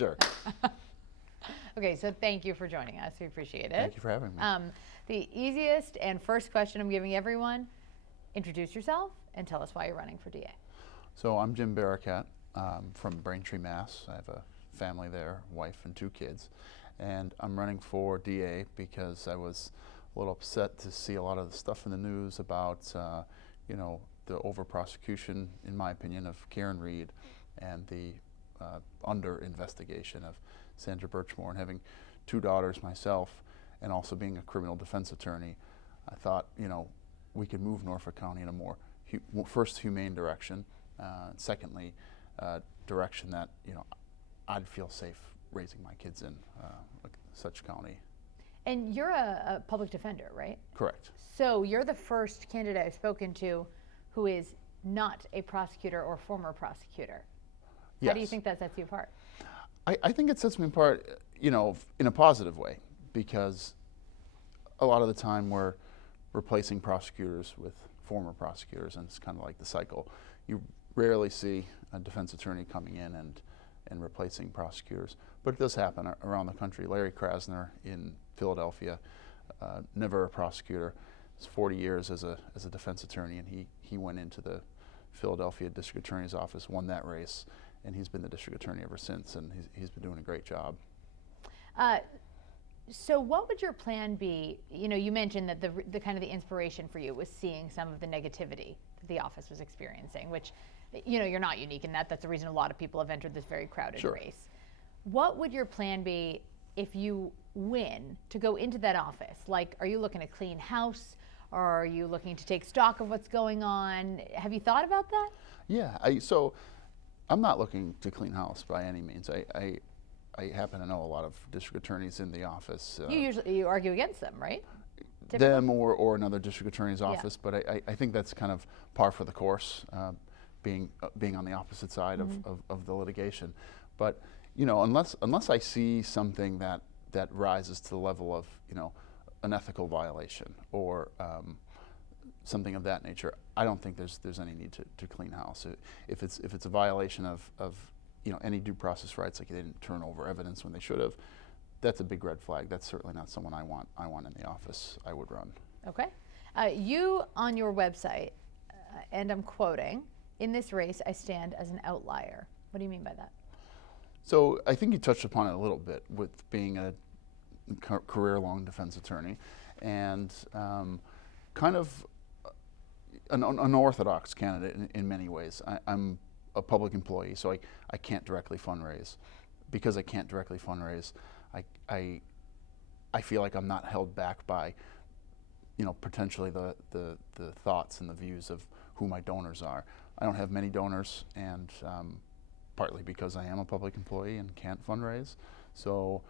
Sure. Okay, so thank you for joining us. We appreciate it. Thank you for having me. The easiest and first question I'm giving everyone, introduce yourself and tell us why you're running for DA. So I'm Jim Barakat from Braintree, Mass. I have a family there, wife and 2 kids. And I'm running for DA because I was a little upset to see a lot of the stuff in the news about, you know, the over-prosecution, in my opinion, of Karen Reed and the under-investigation of Sandra Birchmore. And having 2 daughters myself and also being a criminal defense attorney, I thought, you know, we could move Norfolk County in a more, first, humane direction, secondly, direction that, you know, I'd feel safe raising my kids in such county. And you're a public defender, right? Correct. So you're the first candidate I've spoken to who is not a prosecutor or former prosecutor. Yes. How do you think that sets you apart? I think it sets me apart, you know, in a positive way, because a lot of the time we're replacing prosecutors with former prosecutors, and it's kind of like the cycle. You rarely see a defense attorney coming in and replacing prosecutors, but it does happen around the country. Larry Krasner in Philadelphia, never a prosecutor, it's 40 years as a defense attorney, and he went into the Philadelphia District Attorney's office, won that race, and he's been the district attorney ever since, and he's been doing a great job. So what would your plan be? You know, you mentioned that the kind of the inspiration for you was seeing some of the negativity that the office was experiencing, which, you know, you're not unique in that. That's the reason a lot of people have entered this very crowded Sure. race. What would your plan be if you win to go into that office? Like, are you looking to clean house? Or are you looking to take stock of what's going on? Have you thought about that? Yeah, so I'm not looking to clean house by any means. I happen to know a lot of district attorneys in the office. You argue against them, right? Them or another district attorney's office, yeah. But I think that's kind of par for the course, being on the opposite side of the litigation. But you know, unless I see something that rises to the level of, you know, an ethical violation or something of that nature, I don't think there's any need to clean house. If it's a violation of you know, any due process rights, like they didn't turn over evidence when they should have, that's a big red flag. That's certainly not someone I want in the office I would run. Okay. You on your website, and I'm quoting, "In this race, I stand as an outlier." What do you mean by that? So I think you touched upon it a little bit with being a career-long defense attorney, and kind of an unorthodox candidate in many ways. I'm a public employee, so I can't directly fundraise. Because I can't directly fundraise, I feel like I'm not held back by, you know, potentially the thoughts and the views of who my donors are. I don't have many donors, and partly because I am a public employee and can't fundraise. So,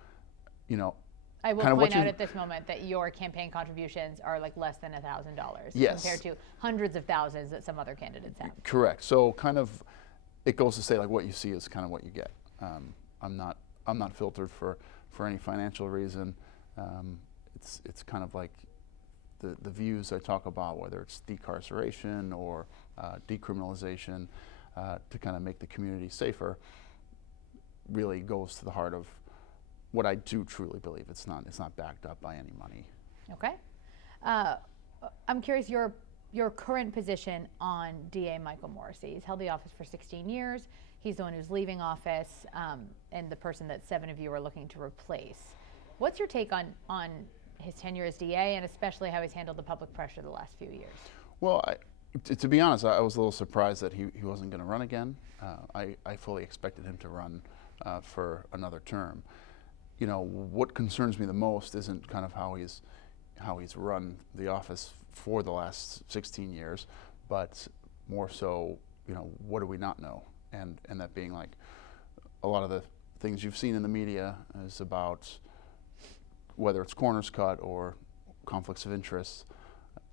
you know, I will point out at this moment that your campaign contributions are like less than $1,000 yes. compared to hundreds of thousands that some other candidates have. Correct. So kind of, it goes to say, like, what you see is kind of what you get. I'm not filtered for any financial reason. It's kind of like the views I talk about, whether it's decarceration or decriminalization, to kind of make the community safer, really goes to the heart of what I do truly believe. It's not backed up by any money. Okay. I'm curious, your current position on DA Michael Morrissey. He's held the office for 16 years. He's the one who's leaving office, and the person that 7 of you are looking to replace. What's your take on his tenure as DA, and especially how he's handled the public pressure the last few years? Well, to be honest, I was a little surprised that he wasn't going to run again. I fully expected him to run for another term. You know, what concerns me the most isn't kind of how he's run the office for the last 16 years, but more so, you know, what do we not know? And that being, like, a lot of the things you've seen in the media is about whether it's corners cut or conflicts of interest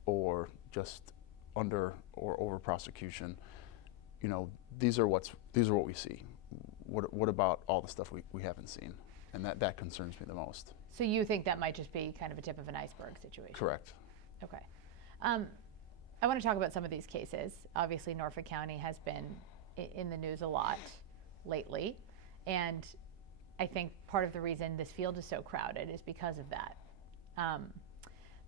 or just under or over prosecution. You know, these are what we see. What about all the stuff we haven't seen? And that concerns me the most. So you think that might just be kind of a tip of an iceberg situation? Correct. Okay. I want to talk about some of these cases. Obviously, Norfolk County has been in the news a lot lately. And I think part of the reason this field is so crowded is because of that.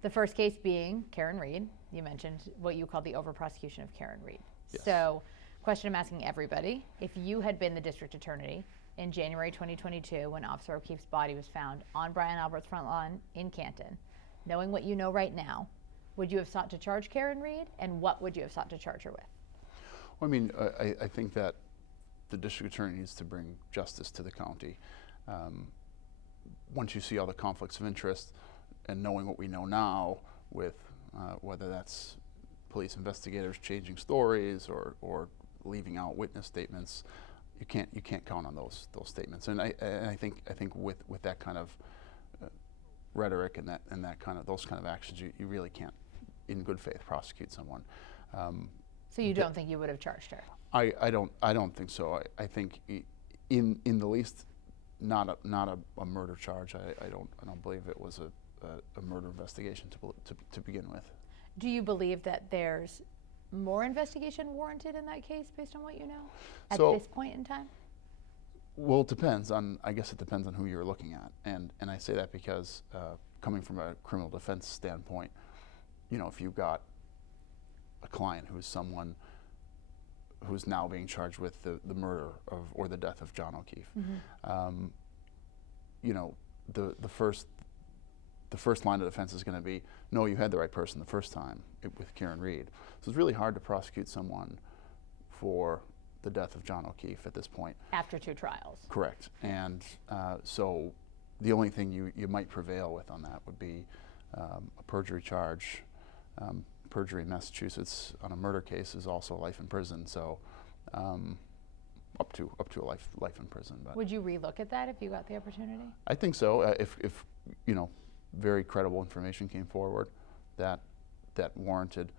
The first case being Karen Reed. You mentioned what you call the over-prosecution of Karen Reed. Yes. So, question I'm asking everybody, if you had been the district attorney in January 2022 when Officer O'Keefe's body was found on Brian Albert's front lawn in Canton, knowing what you know right now, would you have sought to charge Karen Reed, and what would you have sought to charge her with? Well, I mean, I think that the district attorney needs to bring justice to the county. Once you see all the conflicts of interest and knowing what we know now with whether that's police investigators changing stories or leaving out witness statements, you can't count on those statements. And I think with that kind of rhetoric and that kind of those kind of actions, you really can't, in good faith, prosecute someone. So you don't think you would have charged her? I don't think so. I think in the least not a murder charge. I don't believe it was a murder investigation to begin with. Do you believe that there's more investigation warranted in that case based on what you know at this point in time? Well, I guess it depends on who you're looking at. And I say that because coming from a criminal defense standpoint, if you've got a client who's someone who's now being charged with the murder of or the death of John O'Keefe, the first line of defense is going to be, no, you had the right person the first time with Karen Reed. So it's really hard to prosecute someone for the death of John O'Keefe at this point. After 2 trials. Correct. And so the only thing you might prevail with on that would be a perjury charge. Perjury in Massachusetts on a murder case is also life in prison. So up to a life in prison. But would you relook at that if you got the opportunity? I think so. If very credible information came forward that warranted,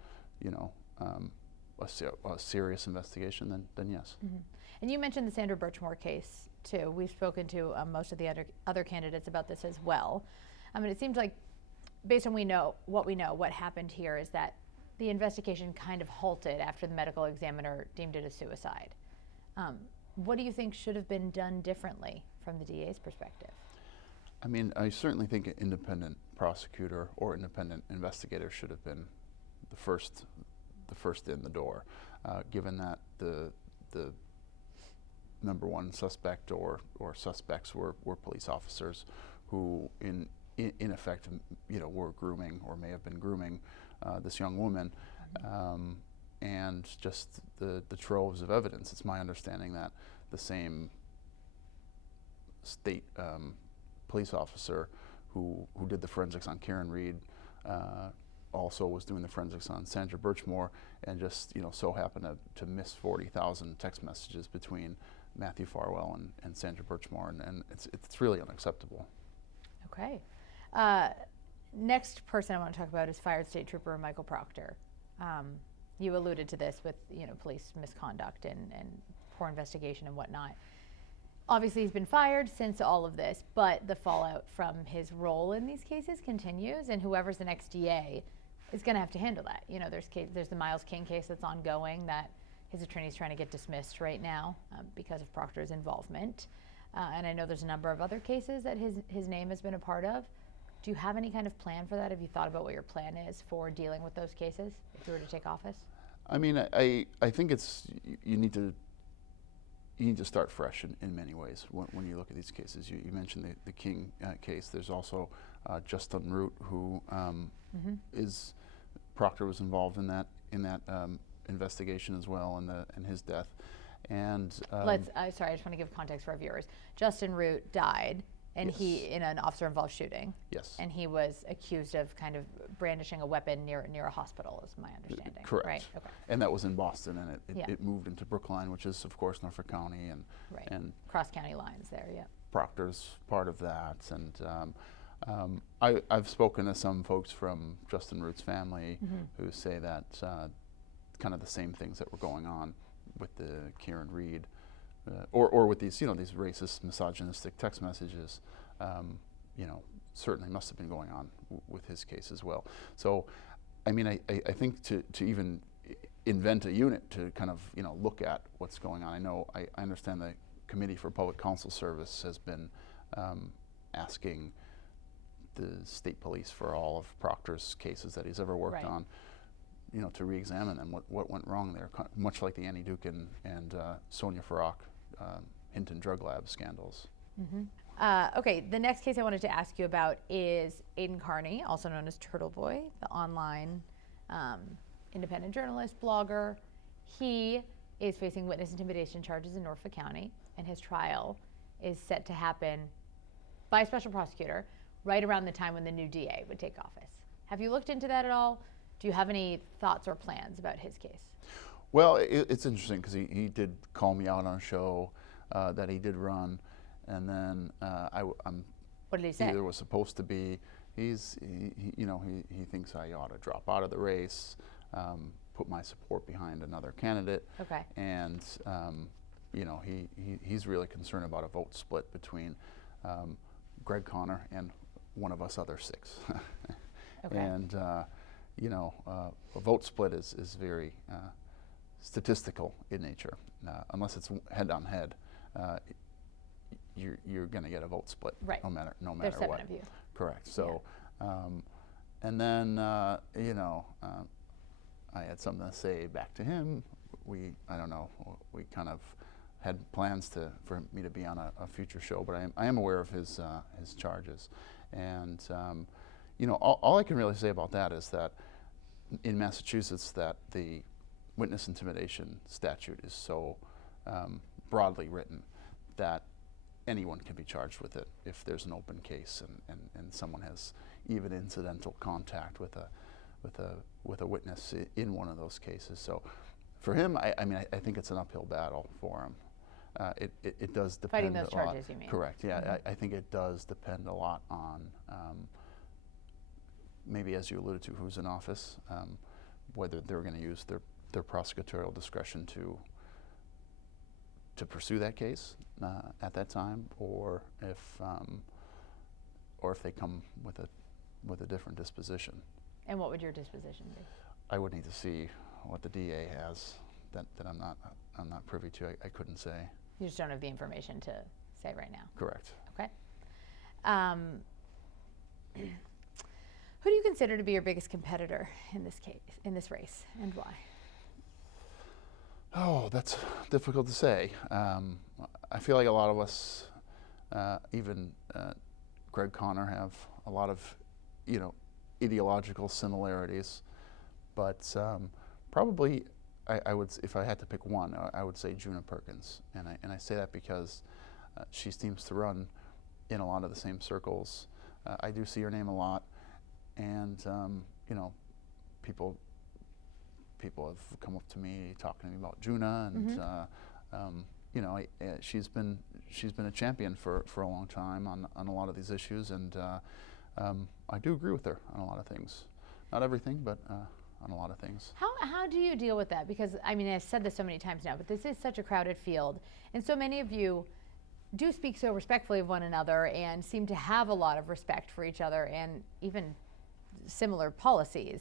a serious investigation, then yes. Mm-hmm. And you mentioned the Sandra Birchmore case too. We've spoken to most of the other candidates about this as well. It seems like, based on what happened here is that the investigation kind of halted after the medical examiner deemed it a suicide. What do you think should have been done differently from the DA's perspective? I certainly think an independent prosecutor or independent investigator should have been the first in the door, given that the number one suspect or suspects were police officers who in effect were grooming or may have been grooming this young woman, and just the troves of evidence. It's my understanding that the same state police officer who did the forensics on Karen Reed also was doing the forensics on Sandra Birchmore, and just so happened to miss 40,000 text messages between Matthew Farwell and Sandra Birchmore, and it's really unacceptable. Okay. Next person I want to talk about is fired State Trooper Michael Proctor. You alluded to this with police misconduct and poor investigation and whatnot. Obviously, he's been fired since all of this, but the fallout from his role in these cases continues, and whoever's the next DA is going to have to handle that. There's the Miles King case that's ongoing that his attorney's trying to get dismissed right now because of Proctor's involvement. And I know there's a number of other cases that his name has been a part of. Do you have any kind of plan for that? Have you thought about what your plan is for dealing with those cases if you were to take office? I think you need to start fresh in many ways when you look at these cases. You mentioned the King case. There's also Justin Root, who is Proctor was involved in that investigation as well, and his death. And sorry, I just want to give context for our viewers. Justin Root died, and yes. he in an officer-involved shooting. Yes. And he was accused of kind of brandishing a weapon near a hospital, is my understanding. Correct. Right. Okay. And that was in Boston, and Yeah. it moved into Brookline, which is of course Norfolk County, and Right. and cross-county lines there. Yeah. Proctor's part of that, and I've spoken to some folks from Justin Root's family who say that kind of the same things that were going on with the Karen Reed, or with these these racist, misogynistic text messages, certainly must have been going on with his case as well. So, I think to even invent a unit to kind of look at what's going on. I understand the Committee for Public Counsel Service has been asking the state police for all of Proctor's cases that he's ever worked on, you know, to re-examine them. What went wrong there? Much like the Annie Duke and Sonia Farrak Hinton Drug Lab scandals. Okay, the next case I wanted to ask you about is Aidan Carney, also known as Turtleboy, the online independent journalist, blogger. He is facing witness intimidation charges in Norfolk County, and his trial is set to happen by a special prosecutor right around the time when the new DA would take office. Have you looked into that at all? Do you have any thoughts or plans about his case? Well, it's interesting because he did call me out on a show that he did run, and then I'm. What did he say? Either was supposed to be. He thinks I ought to drop out of the race, put my support behind another candidate. Okay. And you know, he's really concerned about a vote split between Greg Connor and one of us other 6. Okay. And you know, a vote split is very statistical in nature. Unless it's head on head, you're going to get a vote split, right? No matter There's 7 what. of you. Correct. So, and then you know, I had something to say back to him. I don't know. We kind of had plans for me to be on a future show, but I am aware of his charges, and you know, all I can really say about that is that in Massachusetts, that the witness intimidation statute is so broadly written that anyone can be charged with it if there's an open case and someone has even incidental contact with a witness in one of those cases. So for him, I mean, I think it's an uphill battle for him. It does depend fighting those a lot. charges, you mean? Correct. Yeah, I think it does depend a lot on maybe, as you alluded to, who's in office, whether they're going to use their prosecutorial discretion to pursue that case at that time, or if they come with a different disposition. And what would your disposition be? I would need to see what the DA has that I'm not privy to. I couldn't say. You just don't have the information to say right now. Correct. Okay. Who do you consider to be your biggest competitor in this case, in this race, and why? Oh, that's difficult to say. I feel like a lot of us, even Greg Connor, have a lot of, you know, ideological similarities. But probably, I would, if I had to pick one, I would say Juna Perkins, and I say that because she seems to run in a lot of the same circles. I do see her name a lot, and you know, people have come up to me talking to me about Juna, and you know, she's been a champion for a long time on a lot of these issues, and I do agree with her on a lot of things. Not everything, but on a lot of things. How do you deal with that? Because I mean, I've said this so many times now, but this is such a crowded field, and so many of you do speak so respectfully of one another and seem to have a lot of respect for each other and even similar policies.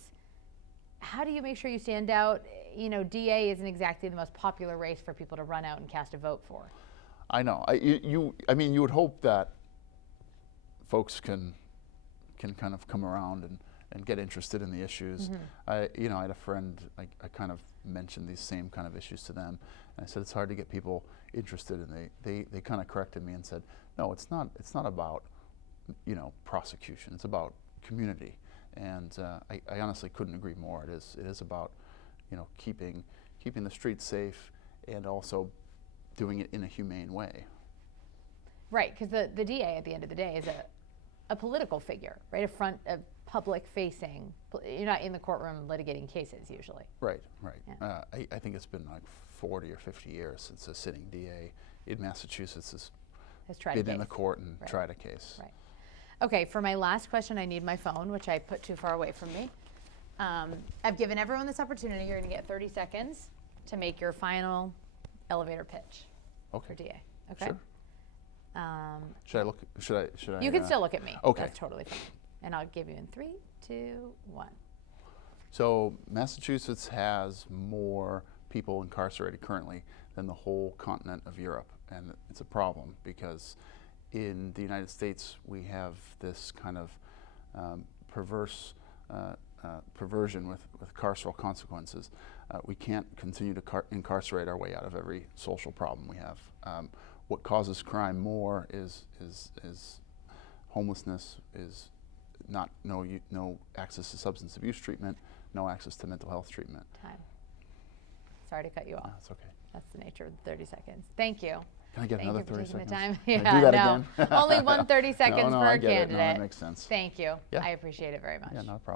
How do you make sure you stand out? You know, DA isn't exactly the most popular race for people to run out and cast a vote for. I know. I mean, you would hope that folks can kind of come around and get interested in the issues. You know, I had a friend, I kind of mentioned these same kind of issues to them, and I said it's hard to get people interested, and they kind of corrected me and said, no, it's not about, you know, prosecution. It's about community. And I honestly couldn't agree more. It is about, you know, keeping the streets safe and also doing it in a humane way. Right, because the DA at the end of the day is a political figure, right? A public facing. You're not in the courtroom litigating cases usually. Right. Yeah. I think it's been like 40 or 50 years since a sitting DA in Massachusetts has been in the court and tried a case. Right. Okay, for my last question, I need my phone, which I put too far away from me. I've given everyone this opportunity. You're going to get 30 seconds to make your final elevator pitch for DA. Okay. Sure. Should I? You can still look at me. Okay. That's totally fine. And I'll give you in 3, 2, 1. So Massachusetts has more people incarcerated currently than the whole continent of Europe and it's a problem because in the United States we have this kind of perverse perversion with carceral consequences. We can't continue to incarcerate our way out of every social problem we have. What causes crime more is homelessness, is no access to substance abuse treatment, no access to mental health treatment. Time. Sorry to cut you off. No, that's okay. That's the nature of the 30 seconds. Thank you. Can I get Thank another you for 30 taking seconds? the time. Can Yeah, I do that no. again? Only 30 seconds no, per I get candidate. It. No, that makes sense. Thank you. Yeah. I appreciate it very much. Yeah, not a problem.